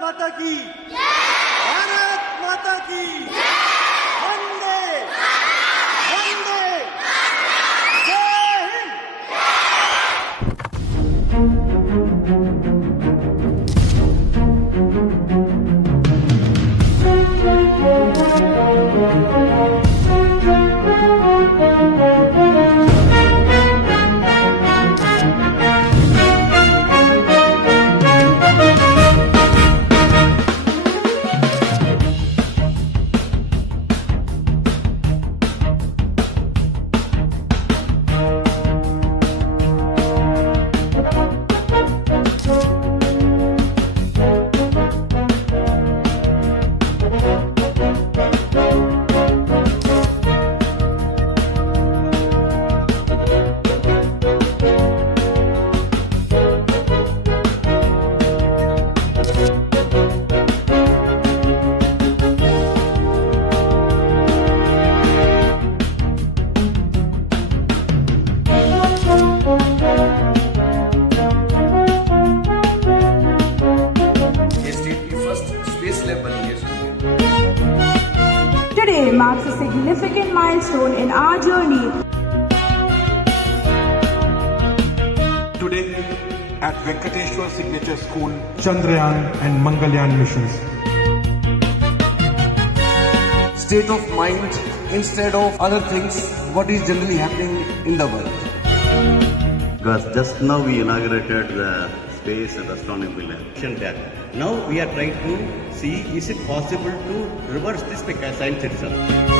माता की भारत माता की वंदे वंदे जय Hind. Today marks a significant milestone in our journey. Today at Venkateshwar Signature School, Chandrayaan and Mangalyaan missions. State of mind instead of other things, what is generally happening in the world. Because just now we inaugurated the space and astronomy lab. Now we are trying to see is it possible to reverse this by science itself.